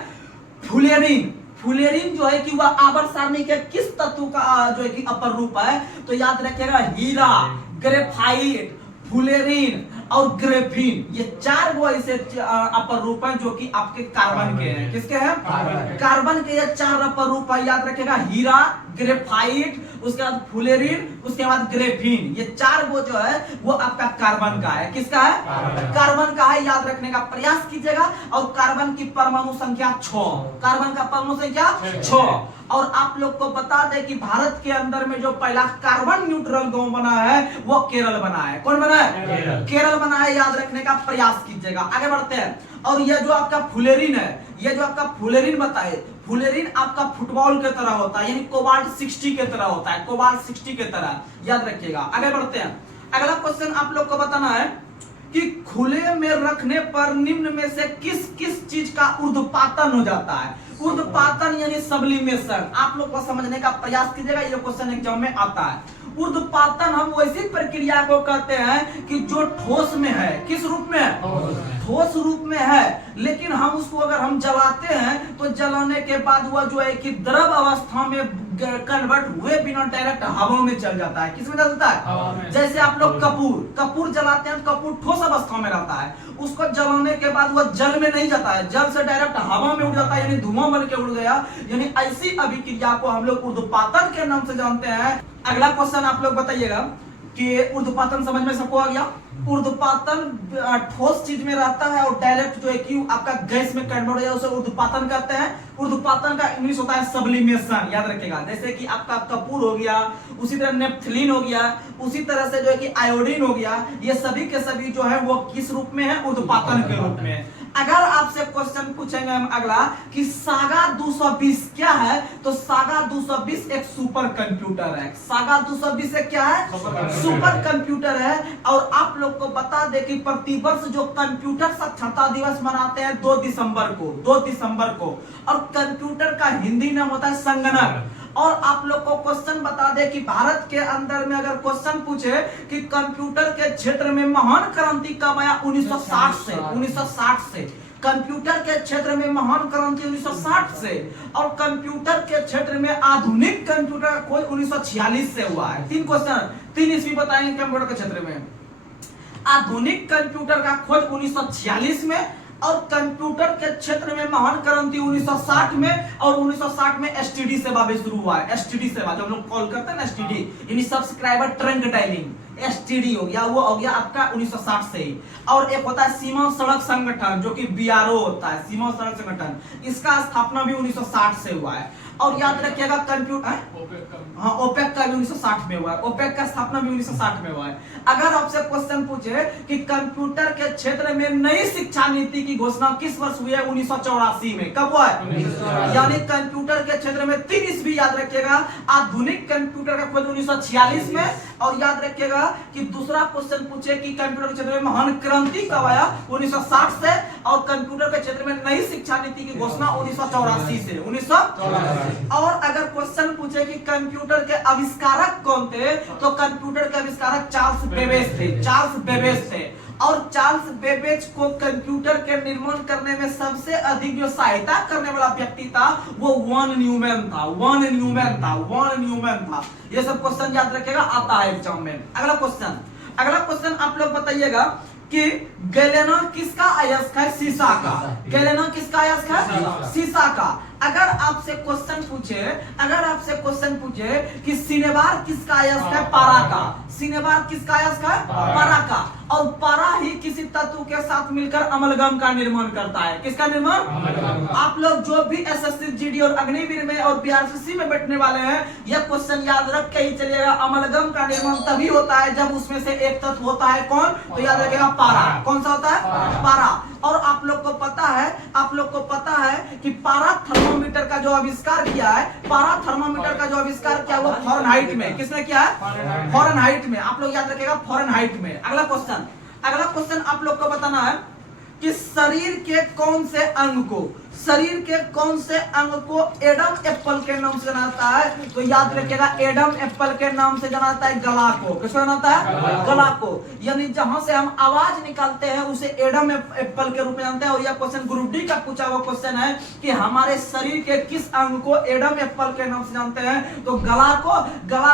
फुलेरिन जो है कि वह आवर्त सारणी के किस तत्व का जो है कि अपर रूप है, तो याद रखिएगा हीरा, ग्रेफाइट, फुलेरिन और ग्रेफीन, ये 4 वो ऐसे अपर रूप हैं जो कि आपके कार्बन के हैं। किसके हैं? कार्बन के ये 4 अपर रूप है। याद रखिएगा हीरा, ग्रेफाइट, उसके बाद फुलेरिन, उसके बाद ग्रेफीन। ये 4 वो जो है वो आपका कार्बन का है। किसका है? कार्बन का है। याद रखने का प्रयास कीजिएगा। और कार्बन की परमाणु संख्या 6, कार्बन का परमाणु संख्या 6। और आप लोग को बता दें कि भारत के अंदर में जो पहला कार्बन न्यूट्रल गांव बना है वो केरल बना है। कौन बना है? केरल बना है। याद रखने का प्रयास कीजिएगा। आगे बढ़ते हैं। और ये जो आपका फुलेरिन है, ये जो आपका फुलेरिन बताए, फुलेरिन आपका फुटबॉल के तरह होता है, यानी कोबाल्ट 60 के तरह होता है, कोबाल्ट 60 के तरह। याद रखिएगा। आगे बढ़ते हैं। अगला क्वेश्चन आप लोग को बताना है कि खुले में रखने पर निम्न में से किस किस चीज का ऊर्ध्वपातन हो जाता है। ऊर्ध्वपातन यानी सब्लिमेशन। आप लोग को समझने का प्रयास कीजिएगा, ये क्वेश्चन एग्जाम में आता है। ऊर्ध्वपातन हम वैसी प्रक्रिया को कहते हैं कि जो ठोस में है। किस रूप में है? ठोस रूप में है, लेकिन हम उसको अगर हम जलाते हैं तो जलाने के बाद वह जो है कि द्रव अवस्था में कन्वर्ट हुए बिना डायरेक्ट हवा में चल जाता है। किसमें चल जाता है? जैसे आप लोग कपूर जलाते हैं तो कपूर ठोस अवस्था में रहता है, उसको जलाने के बाद वह जल में नहीं जाता है, जल से डायरेक्ट हवा में उड़ जाता है, यानी धुआं बन के उड़ गया। यानी ऐसी अभिक्रिया को हम लोग ऊर्ध्वपातन के नाम से जानते हैं। अगला क्वेश्चन आप लोग बताइएगा कि ऊर्ध्वपातन समझ में सबको आ गया? ऊर्ध्वपातन ठोस चीज में रहता है और डायरेक्ट जो है कि आपका गैस में कन्वर्ट हो जाए उसे ऊर्ध्वपातन कहते हैं। ऊर्ध्वपातन का इंग्लिश होता है सब्लिमेशन, याद रखिएगा। जैसे कि आपका कपूर हो गया, उसी तरह नेप्थलीन हो गया, उसी तरह से जो है कि आयोडीन हो गया, ये सभी के सभी जो है वो किस रूप में है? ऊर्ध्वपातन के रूप में। अगर आपसे क्वेश्चन पूछेंगे हम अगला कि सागा 220 क्या है, तो सागा 220 एक सुपर कंप्यूटर है। सागा 220 एक क्या है? सुपर कंप्यूटर है। और आप लोग को बता दे कि प्रतिवर्ष जो कंप्यूटर साक्षरता दिवस मनाते हैं 2 दिसंबर को, और कंप्यूटर का हिंदी नाम होता है संगणक। और आप लोग को क्वेश्चन बता दे कि भारत के अंदर में अगर क्वेश्चन पूछे कि कंप्यूटर के क्षेत्र में महान क्रांति कब आया? 1960 से। कंप्यूटर के क्षेत्र में महान क्रांति 1960 से, और कंप्यूटर के क्षेत्र में आधुनिक कंप्यूटर का खोज 1946 से हुआ है। 3 क्वेश्चन, 3 ईस्वी बताएंगे कंप्यूटर के क्षेत्र में। आधुनिक कंप्यूटर का खोज 1946 में, और कंप्यूटर के क्षेत्र में महान क्रांति 1960 में, और 1960 में एसटीडी सेवा भी शुरू हुआ है। एसटीडी सेवा जो हम लोग कॉल करते हैं ना, एसटीडी यानी सब्सक्राइबर ट्रंक डायलिंग, एसटीडी हो गया, वो हो गया आपका 1960 से ही। और एक होता है सीमा सड़क संगठन जो कि बीआरओ होता है, सीमा सड़क संगठन, इसका स्थापना भी 1960 से हुआ है। और याद रखिएगा कंप्यूटर ओपेक का भी 1960 में हुआ है, ओपेक का स्थापना भी 1960 में हुआ है। अगर आपसे क्वेश्चन पूछे कि कंप्यूटर के क्षेत्र में नई शिक्षा नीति की घोषणा किस वर्ष हुई है? 1984 में। कब हुआ है? यानी कंप्यूटर के क्षेत्र में 3 ईस्वी याद रखिएगा। आधुनिक कंप्यूटर का खोज 1946 में, और याद रखिएगा कि दूसरा क्वेश्चन पूछे कि कंप्यूटर के क्षेत्र में महान क्रांति कब आया? 1960 से, और कंप्यूटर के क्षेत्र में नई शिक्षा नीति की घोषणा 1984 से। 1984। और अगर क्वेश्चन पूछे कि कंप्यूटर के आविष्कारक कौन थे, तो कंप्यूटर के आविष्कारक चार्ल्स बेबेज थे। और चार्ल्स बेबेज को कंप्यूटर के निर्माण करने में सबसे अधिक जो सहायता करने वाला व्यक्ति था वो वॉन न्यूमैन था। ये सब क्वेश्चन याद रखिएगा, आता है एग्जाम में। अगला क्वेश्चन आप लोग बताइएगा कि गैलेना किसका अयस्क है? शीशा का। गैलेना किसका अयस्क है? शीशा का। अगर आपसे क्वेश्चन पूछे कि सिनेबार किसका अयस्क है? पारा का। सिनेबार किसका अयस्क है? पारा का। और पारा ही किसी तत्व के साथ मिलकर अमलगम का निर्माण करता है। किसका निर्माण? आप लोग जो भी एसएससी, जीडी और अग्निवीर में और बीआरसीसी में बैठने वाले हैं, यह क्वेश्चन याद रख के ही चलिएगा। अमलगम का निर्माण तभी होता है जब उसमें से एक तत्व होता है कौन? तो याद रखिएगा पारा। कौन सा होता है? पारा। और आप लोग को पता है कि पारा थर्मोमीटर का जो आविष्कार किया है, वो फ़ारेनहाइट में। किसने किया है? फ़ारेनहाइट में। आप लोग याद रखिएगा फ़ारेनहाइट में। अगला क्वेश्चन आप लोग को बताना है कि शरीर के कौन से अंग को एडम एप्पल के नाम से जाना जाता है? तो याद रखिएगा एडम एप्पल के नाम से जाना जाता है गला को। किसको जाना जाता है? गला को। यानी जहां से हम आवाज निकालते हैं उसे एडम एप्पल के रूप में जानते हैं। और यह क्वेश्चन ग्रुप डी का पूछा हुआ क्वेश्चन है कि हमारे शरीर के किस अंग को एडम एप्पल के नाम से जानते हैं? तो गला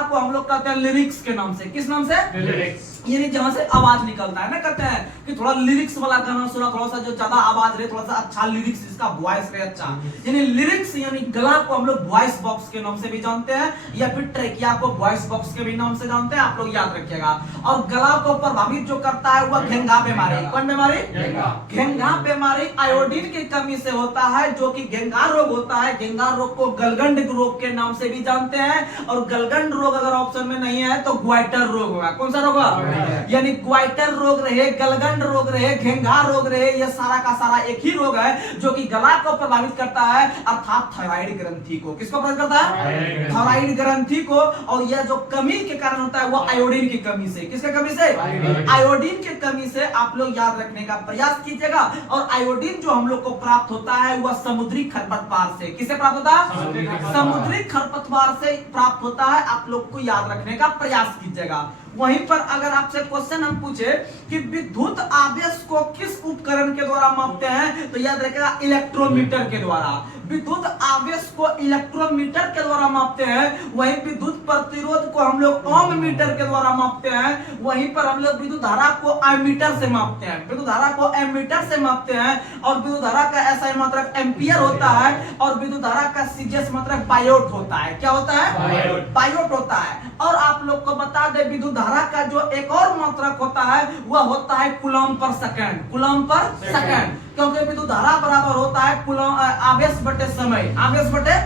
को हम लोग कहते हैं लिरिक्स के नाम से। किस नाम से? लिरिक्स। यानी जहां से आवाज निकलता है ना, कहते हैं कि थोड़ा लिरिक्स वाला गाना सुना, थोड़ा सा जो ज्यादा आवाज रहे, थोड़ा सा अच्छा लिरिक्स, जिसका वॉइस रहे अच्छा, यानी लिरिक्स। यानी गला को हम लोग वॉइस बॉक्स के नाम से भी जानते हैं, या फिर ट्रेकिया को वॉइस बॉक्स के भी नाम से जानते हैं। आप लोग याद रखिएगा। और गला को प्रभावित जो करता है वह घेंघा बीमारी। कौन बीमारी? घेंघा बीमारी आयोडीन की कमी से होता है, जो कि घेंघा रोग होता है। घेंघा रोग को गलगंड रोग के नाम से भी जानते हैं। और गलगंड रोग अगर ऑप्शन में नहीं है तो ग्वाइटर रोग होगा। कौन सा रोग होगा? यानी ग्वाइटर रोग रहे, गलगंड रोग रहे, घेंघा रोग रहे, यह सारा का सारा एक ही रोग है जो कि गला को प्रभावित करता है, अर्थात थायराइड ग्रंथि को। किसको प्रभावित करता है? थायराइड ग्रंथि को। और यह जो कमी के कारण होता है वो आयोडीन की कमी से। किसके कमी से? आयोडीन की कमी से। आप लोग याद रखने का प्रयास कीजिएगा। और आयोडीन जो हम लोग को प्राप्त होता है वह समुद्री खरपतवार से। किससे प्राप्त होता है? समुद्री खरपतवार से प्राप्त होता है। आप लोग को याद रखने का प्रयास कीजिएगा। वहीं पर अगर आपसे क्वेश्चन हम पूछे कि विद्युत आवेश को किस उपकरण के द्वारा मापते हैं, तो याद रखिएगा इलेक्ट्रोमीटर के द्वारा। विद्युत आवेश को इलेक्ट्रोमीटर के द्वारा मापते हैं, वहीं विद्युत प्रतिरोध को हम लोग ओम मीटर के द्वारा मापते हैं, वहीं पर हम लोग विद्युत धारा को एमीटर से मापते हैं, विद्युत धारा को एमीटर से मापते हैं। और विद्युत धारा का एसआई मात्रक एम्पियर होता है और विद्युत धारा का सीजीएस मात्रक बायोट होता है। क्या होता है? बायोट होता है। और आप लोग को बता दे विद्युत धारा का जो एक और मात्रक होता है वह होता है coulomb per second, coulomb per second, क्योंकि विद्युत धारा बराबर होता है कूलम आवेश बटे समय, आवेश बटे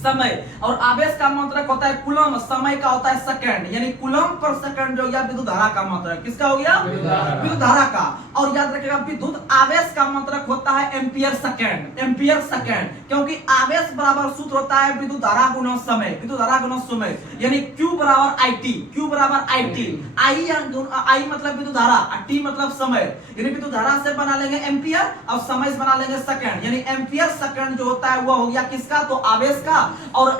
समय। और आवेश का मात्रक होता है कूलम, समय का होता है सेकंड, यानी कूलम पर सेकंड जो गया विद्युत धारा का मात्रक। किसका हो गया? विद्युत धारा का। और याद रखिएगा विद्युत आवेश का मात्रक होता है एम्पियर सेकंड, एम्पियर सेकंड, क्योंकि आवेश बराबर सूत्र होता है विद्युत धारा गुना समय, विद्युत धारा गुना समय, यानी Q बराबर IT, Q बराबर IT, I मतलब विद्युत धारा, T मतलब समय, यानी विद्युत धारा से बना लेंगे एम्पियर और समय से बना लेंगे सेकंड, यानी एम्पियर सेकंड जो होता है वो हो गया किसका? तो आवेश का। और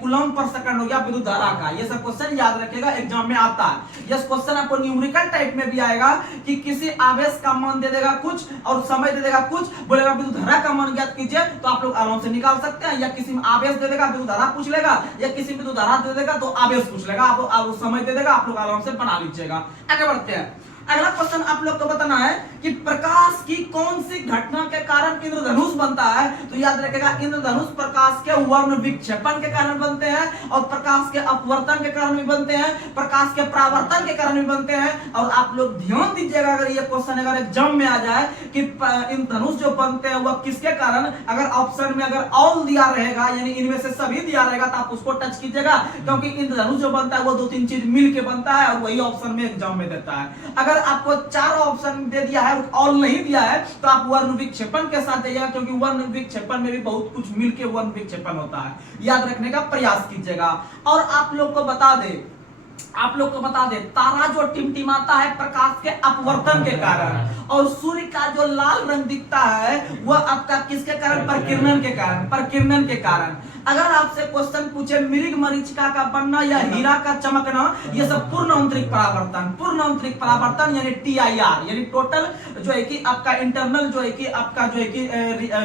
कूलम पर सेकंड हो गया विद्युत धारा का। ये सब क्वेश्चन याद रखिएगा, एग्जाम में आता है। यह क्वेश्चन आपको न्यूमेरिकल टाइप में भी आएगा कि किसी आवेश का मान दे देगा कुछ और समय दे देगा कुछ, बोलेगा विद्युत धारा का मान ज्ञात कीजिए, तो आप लोग आराम से निकाल सकते हैं। या किसी में आवेश दे देगा विद्युत धारा पूछ लेगा, या किसी विद्युत धारा दे देगा तो आवेश पूछ लेगा, आप समय दे देगा, आप लोग आराम से बना लीजिएगा। आगे बढ़ते हैं। अगला क्वेश्चन आप लोग को बताना है कि प्रकाश की कौन सी घटना के कारण इंद्रधनुष बनता है। तो याद रखिएगा इंद्रधनुष प्रकाश के वर्ण विक्षेपण के कारण बनते हैं, और प्रकाश के अपवर्तन के कारण भी बनते हैं, प्रकाश के परावर्तन के कारण भी बनते हैं। और आप लोग ध्यान दीजिएगा अगर ये क्वेश्चन अगर एग्जाम में आ जाए कि इंद्रधनुष जो बनते हैं वह किसके कारण, अगर ऑप्शन में अगर ऑल दिया रहेगा यानी इनमें से सभी दिया रहेगा तो आप उसको टच कीजिएगा, क्योंकि इंद्रधनुष जो बनता है वो 2-3 चीज मिल के बनता है और वही ऑप्शन में एग्जाम में देता है। अगर आपको 4 ऑप्शन दे दिया है ऑल नहीं दिया है तो आप वर्ण विक्षेपण के साथ जाइएगा, क्योंकि वर्ण विक्षेपण में भी बहुत कुछ मिलके वर्ण विक्षेपण होता है। याद रखने का प्रयास कीजिएगा। और आप लोग को बता दे तारा जो टिमटिमाता है प्रकाश के अपवर्तन के कारण, और सूर्य का जो लाल रंग दिखता है वह आपका किसके कारण? परिकिरणन के कारण, परिकिरणन के कारण। अगर आपसे क्वेश्चन पूछे मृग मरीचिका का बनना या हीरा का चमकना, ये सब पूर्ण आंतरिक परावर्तन, पूर्ण आंतरिक परावर्तन यानी TIR, यानी टोटल जो है कि आपका इंटरनल जो है कि आपका जो है कि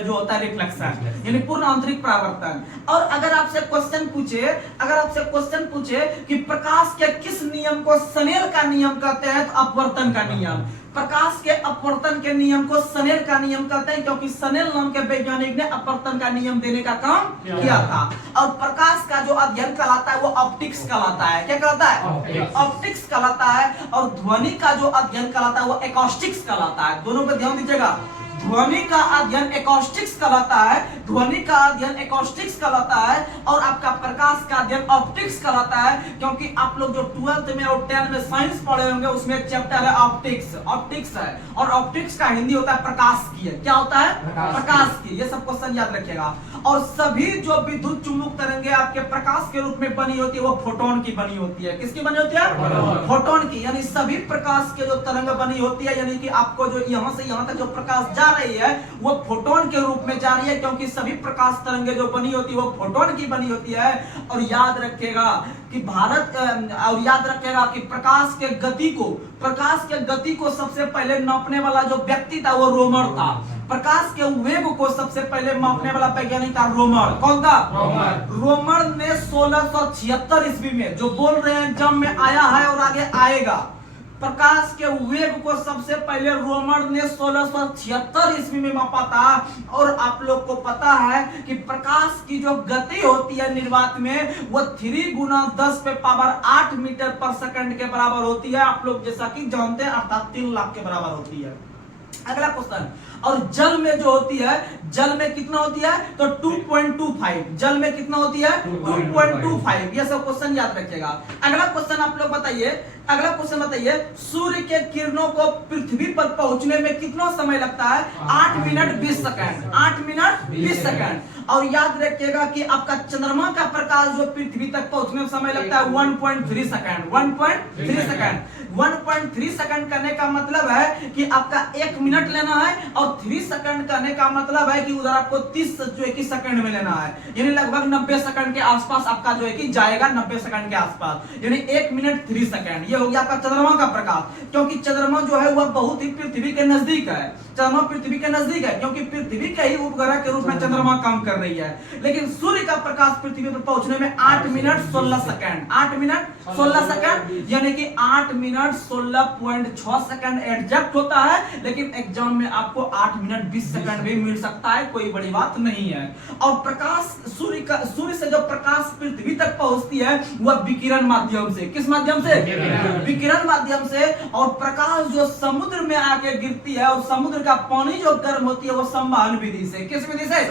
जो होता है रिफ्लेक्शन, यानी पूर्ण आंतरिक परावर्तन। और अगर आपसे क्वेश्चन पूछे कि प्रकाश के किस नियम को स्नेल का नियम कहते हैं, तो अपवर्तन का नियम। प्रकाश के अपवर्तन के नियम को स्नेल का नियम कहते हैं, क्योंकि स्नेल नाम के वैज्ञानिक ने अपवर्तन का नियम देने का काम किया था। और प्रकाश का जो अध्ययन कहलाता है वो ऑप्टिक्स कहलाता है। क्या कहलाता है? ऑप्टिक्स कहलाता है। और ध्वनि का जो अध्ययन कहलाता है वो एकॉस्टिक्स कहलाता है। दोनों पे ध्यान दीजिएगा, ध्वनि का अध्ययन एकॉस्टिक्स कहलाता है, ध्वनि का अध्ययन एकॉस्टिक्स कहलाता है, और आपका प्रकाश का अध्ययन ऑप्टिक्स कहलाता है। क्योंकि आप लोग जो 12th में और 10th में साइंस पढ़े होंगे उसमें एक चैप्टर है ऑप्टिक्स, ऑप्टिक्स है, और ऑप्टिक्स का हिंदी होता है प्रकाश की। क्या होता है? प्रकाश की। ये सब क्वेश्चन याद रखिएगा। और सभी जो विद्युत चुंबक तरंगे आपके प्रकाश के रूप में बनी होती है वो फोटोन की बनी होती है। किसकी बनी होती है? फोटोन की। यानी सभी प्रकाश के जो तरंग बनी होती है, यानी कि आपको जो यहाँ से यहाँ तक जो प्रकाश जा रही है वो फोटोन के रूप में जा रही है, क्योंकि सभी प्रकाश तरंगे जो बनी होती है वो फोटोन की बनी होती है। और याद रखिएगा कि प्रकाश के गति को सबसे पहले नापने वाला जो व्यक्ति था वो रोमर था। प्रकाश के वेग को सबसे पहले मापने वाला वैज्ञानिक था रोमर। कौन था? रोमर ने 1676 ईस्वी में, जो बोल रहे हैं जम में आया है और आगे आएगा, प्रकाश के वेग को सबसे पहले रोमर ने 1676 ईस्वी में मापा था। और आप लोग को पता है कि प्रकाश की जो गति होती है निर्वात में वो 3 गुना 10 पे पावर 8 मीटर पर सेकंड के बराबर होती है। आप लोग जैसा कि जानते हैं, अर्थात 3 लाख के बराबर होती है। अगला क्वेश्चन, और जल में जो होती है, जल में कितना होती है? तो 2.25। जल में कितना होती है? 2.25। ये सब क्वेश्चन याद रखिएगा। अगला क्वेश्चन आप लोग बताइए, सूर्य के किरणों को पृथ्वी पर पहुंचने में कितना समय लगता है? 8 मिनट 20 सेकंड। 8 minute 20 second. और याद रखिएगा कि आपका चंद्रमा का प्रकाश जो पृथ्वी तक पहुंचने में समय लगता है 1.3 सेकंड। 1.3 सेकंड। 1.3 सेकंड करने का मतलब है कि आपका 1 मिनट लेना है, और 3 सेकंड करने का मतलब है कि उधर आपको 30 जो है कि सेकंड में लेना है, यानी लगभग 90 सेकंड के आसपास आपका जो है कि जाएगा, 90 सेकंड के आसपास, यानी 1 मिनट 3 सेकंड। ये हो गया आपका चंद्रमा का प्रकाश, क्योंकि चंद्रमा जो है वह बहुत ही पृथ्वी के नजदीक है। चंद्रमा पृथ्वी के नजदीक है, क्योंकि पृथ्वी के ही उपग्रह के रूप में चंद्रमा काम कर रही है। लेकिन सूर्य का प्रकाश पृथ्वी पर पहुंचने में 8 मिनट 16 सेकंड, 8 मिनट 16 सेकंड, यानी कि 8 मिनट 16.6 सेकंड एग्जैक्ट होता है। लेकिन एग्जाम में आपको 8 मिनट 20 सेकंड भी मिल सकता है, कोई बड़ी बात नहीं है। और प्रकाश सूर्य से जो प्रकाश पृथ्वी तक पहुंचती है वह विकिरण माध्यम से, किस माध्यम से? विकिरण माध्यम से। और प्रकाश जो समुद्र में आके गिरती है और समुद्र का पानी जो गर्म होती है वो संवहन विधि से, किस विधि से?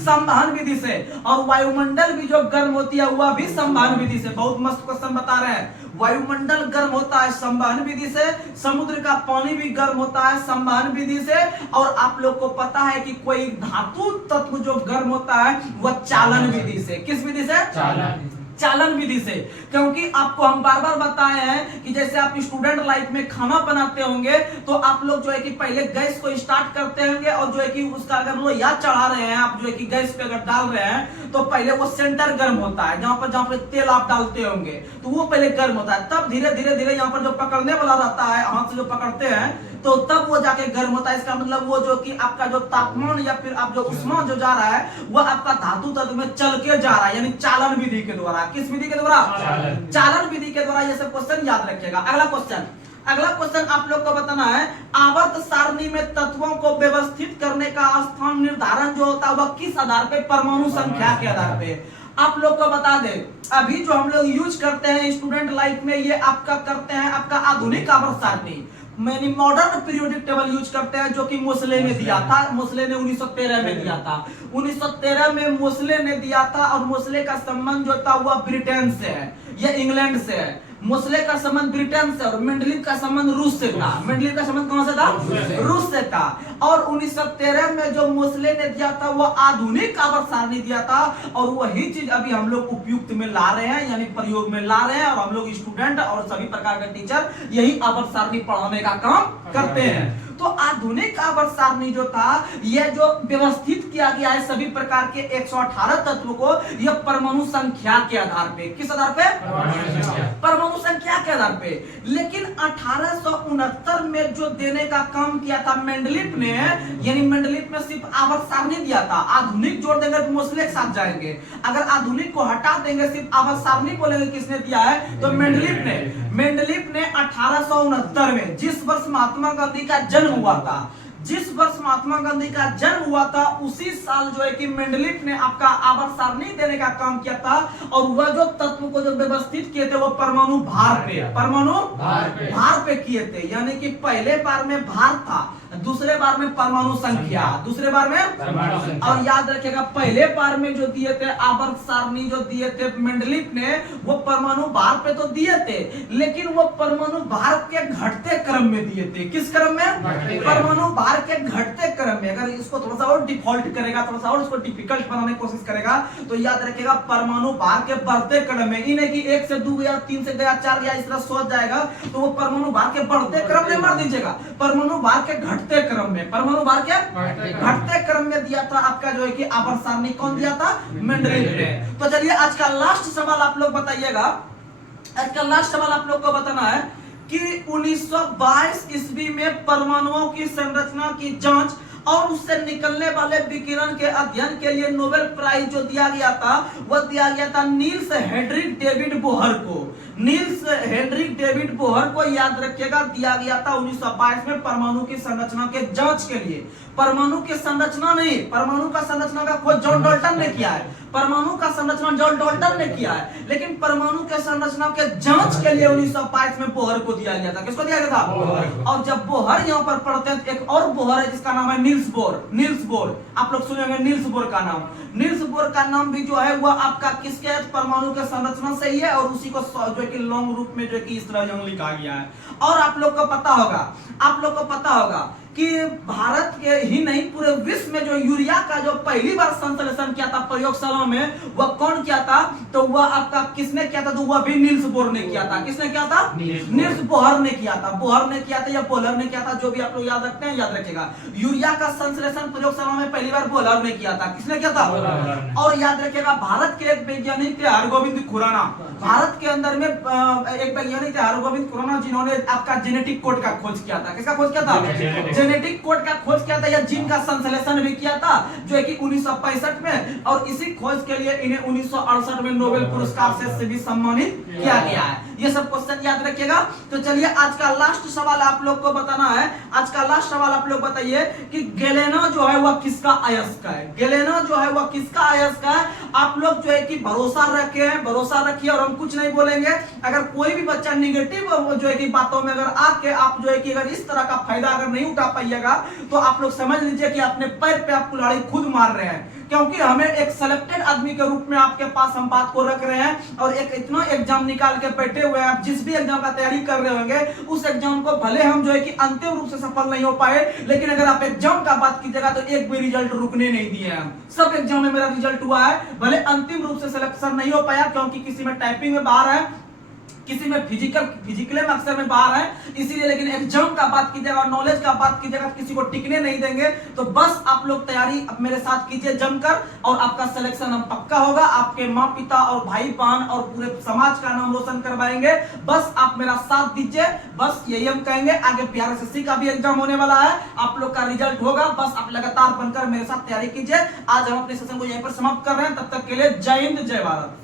संवहन विधि से। और वायुमंडल भी जो गर्म होती है वह भी संवहन विधि से। बहुत मस्त क्वेश्चन बता रहे हैं। वायुमंडल गर्म होता है संवहन विधि से, समुद्र का पानी भी गर्म होता है संवहन विधि से। और आप लोग को पता है कि कोई धातु तत्व जो गर्म होता है वह चालन विधि से, किस विधि से? चालन विधि से। क्योंकि आपको हम बार बार बताए हैं कि जैसे आप स्टूडेंट लाइफ में खाना बनाते होंगे तो आप लोग जो है कि पहले गैस को स्टार्ट करते होंगे और जो है कि उसका अगर लोहिया चढ़ा रहे हैं आप, जो है कि गैस पे अगर डाल रहे हैं तो पहले वो सेंटर गर्म होता है, जहां पर तेल आप डालते होंगे तो वो पहले गर्म होता है। तब धीरे धीरे धीरे यहाँ पर जो पकड़ने वाला रहता है, हाथ से जो पकड़ते हैं तो तब वो जाके गर्म होता है। इसका मतलब वो जो कि आपका जो तापमान या फिर आप जो उष्मा जो जा रहा है वो आपका धातु तत्व में चल के जा रहा है, यानी चालन विधि के द्वारा। किस विधि के द्वारा? चालन विधि के द्वारा। ये सब क्वेश्चन याद रखिएगा। अगला क्वेश्चन आप लोग को बताना है, आवर्त सारणी में तत्वों को व्यवस्थित करने का स्थान निर्धारण जो होता है वह किस आधार पे? परमाणु संख्या के आधार पे। आप लोग को बता दें, अभी जो हम लोग यूज करते हैं स्टूडेंट लाइफ में, ये आपका करते हैं आपका आधुनिक आवर्त सारणी, मैंने मॉडर्न पीरियोडिक टेबल यूज करते हैं जो कि मोसले ने दिया था। मोसले ने 1913 में दिया था। 1913 में मोसले ने दिया था। और मोसले का संबंध जो था वह ब्रिटेन से है या इंग्लैंड से है। मोसले का संबंध ब्रिटेन से और मेंडलीव का संबंध रूस से था। मेंडलीव का संबंध कहां से था? रूस से था। और 1913 में जो मोसले ने दिया था वो आधुनिक आवर्त सारणी दिया था। और वही चीज अभी हम लोग उपयुक्त में ला रहे हैं, यानी प्रयोग में ला रहे हैं। और हम लोग स्टूडेंट और सभी प्रकार के टीचर यही आवर्त सारणी पढ़ाने का काम करते हैं। तो आधुनिक आवर्त सारणी जो था यह जो व्यवस्थित किया गया है सभी प्रकार के 118 तत्वों को, यह परमाणु संख्या के आधार पे। किस आधार पे? परमाणु संख्या के आधार पे। लेकिन 1869 में जो देने का काम किया था मेंडलीव ने, यानी मेंडलीव में सिर्फ आवर्त सारणी दिया था। आधुनिक जोड़ देंगे तो मोसले के साथ जाएंगे। अगर आधुनिक को हटा देंगे सिर्फ आवर्त सारणी बोलेंगे किसने दिया है तो मेंडलीव ने। मेंडलीव ने 1869 में, जिस वर्ष महात्मा गांधी का जन्म हुआ था, जिस वर्ष महात्मा गांधी का जन्म हुआ था उसी साल जो है कि मेंडलीव ने आपका आवर्त सारणी देने का काम किया था। और वह जो तत्व को जो व्यवस्थित किए थे वो परमाणु भार पे, परमाणु भार पे किए थे। यानी कि पहले बार में भार था, दूसरे बार में परमाणु संख्या, दूसरे बार में परमाणु संख्या। और याद रखिएगा पहले बार में जो दिए थे आवर्त सारणी जो दिए थे मेंडलीव ने, वो परमाणु भार पे तो दिए थे लेकिन वो परमाणु भार के घटते क्रम में दिए थे। किस क्रम में? परमाणु भार के घटते क्रम में। अगर इसको थोड़ा सा और डिफॉल्ट करेगा, थोड़ा सा और इसको डिफिकल्ट बनाने की कोशिश करेगा तो याद रखिएगा परमाणु भार के बढ़ते क्रम में। इन कि 1 से 2 गया, 3 से गया, 4 गया, इस तरह सोच जाएगा तो वो परमाणु भार के बढ़ते क्रम में मार दीजिएगा। परमाणु भार के घटते क्रम में, परमाणु भार के घटते क्रम में दिया था आपका जो है कि आवर्त सारणी। कौन दिया था? मेंडलीव ने। तो चलिए आज का लास्ट सवाल आप लोग बताइएगा। आज का लास्ट सवाल आप लोग को बताना है कि 1922 ईस्वी में परमाणुओं की संरचना की जांच और उससे निकलने वाले विकिरण के अध्ययन के लिए नोबेल प्राइज जो दिया गया था वह दिया गया था नील्स हेनरिक डेविड बोहर को। नील्स हेनरिक डेविड बोहर को याद रखिएगा दिया गया था 1922 में परमाणु की संरचना के जांच के लिए। परमाणु की संरचना नहीं, परमाणु का संरचना का खोज जॉन डाल्टन ने किया है। परमाणु का संरचना जॉन डाल्टन ने किया है, लेकिन परमाणु के संरचना के जांच के लिए 1922 में बोहर को दिया गया था। किसको दिया गया था? और जब बोहर यहाँ पर पढ़ते हैं एक और बोहर है जिसका नाम है नील्स बोर। नील्स बोर आप लोग सुनेंगे नील्स बोर का नाम। नील्स बोर का नाम भी जो है वह आपका किसके परमाणु के संरचना से ही है और उसी को जो कि लॉन्ग रूप में जो कि इस तरह यहाँ लिखा गया है। और आप लोग को पता होगा, आप लोग को पता होगा कि भारत के ही नहीं पूरे विश्व में जो यूरिया का जो पहली बार संश्लेषण किया था प्रयोगशाला में वह कौन किया था? तो वह आपका किसने किया था? तो वह भी नील्स बोर ने किया था। किसने किया था? नील्स बोहर ने किया था। बोहर ने किया था या बोहलर ने किया था, जो भी आप लोग याद रखते हैं याद रखिएगा। यूरिया का संश्लेषण प्रयोगशाला में पहली बार बोहलर ने किया था। किसने किया था? और याद रखिएगा भारत के एक वैज्ञानिक थे हरगोविंद खुराना। भारत के अंदर में एक वैज्ञानिक थे हरगोविंद खुराना, जिन्होंने आपका जेनेटिक कोड का खोज किया था। किसका खोज किया था? जेनेटिक कोड का खोज किया था, या जीन का संश्लेषण भी किया था, जो है कि 1965 में। और इसी खोज के लिए इन्हें 1968 में नोबेल पुरस्कार से भी सम्मानित किया गया है। ये सब क्वेश्चन याद रखिएगा। तो चलिए आज का लास्ट सवाल आप लोग को बताना है। आज का लास्ट सवाल आप लोग बताइए कि गैलेना जो है वह किसका अयस्क है? गैलेना जो है वह किसका अयस्क है? आप लोग जो है कि भरोसा रखे हैं, भरोसा रखिए और हम कुछ नहीं बोलेंगे। अगर कोई भी बच्चा निगेटिव जो है कि बातों में अगर आके आप जो है कि अगर इस तरह का फायदा अगर नहीं उठा पाइएगा तो आप लोग समझ लीजिए कि अपने पैर पे आप कुल्हाड़ी खुद मार रहे हैं, क्योंकि हमें एक सिलेक्टेड आदमी के रूप में आपके पास हम बात को रख रहे हैं। और एक इतना एग्जाम निकाल के बैठे हुए हैं, आप जिस भी एग्जाम का तैयारी कर रहे होंगे उस एग्जाम को भले हम जो है कि अंतिम रूप से सफल नहीं हो पाए, लेकिन अगर आप एग्जाम का बात कीजिएगा तो एक भी रिजल्ट रुकने नहीं दिए हैं। सब एग्जाम में मेरा रिजल्ट हुआ है, भले अंतिम रूप से सिलेक्शन नहीं हो पाया, क्योंकि किसी में टाइपिंग में बाहर है, किसी में फिजिकल में अक्सर में बाहर है, इसीलिए। लेकिन एग्जाम का बात कीजिएगा और नॉलेज का बात कीजिएगा, किसी को टिकने नहीं देंगे। तो बस आप लोग तैयारी मेरे साथ कीजिए जमकर, और आपका सिलेक्शन हम पक्का होगा। आपके माँ पिता और भाई बहन और पूरे समाज का नाम रोशन करवाएंगे। बस आप मेरा साथ दीजिए, बस यही हम कहेंगे। आगे PRSSC का भी एग्जाम होने वाला है, आप लोग का रिजल्ट होगा। बस आप लगातार बनकर मेरे साथ तैयारी कीजिए। आज हम अपने सेशन को यहीं पर समाप्त कर रहे हैं। तब तक के लिए जय हिंद, जय भारत।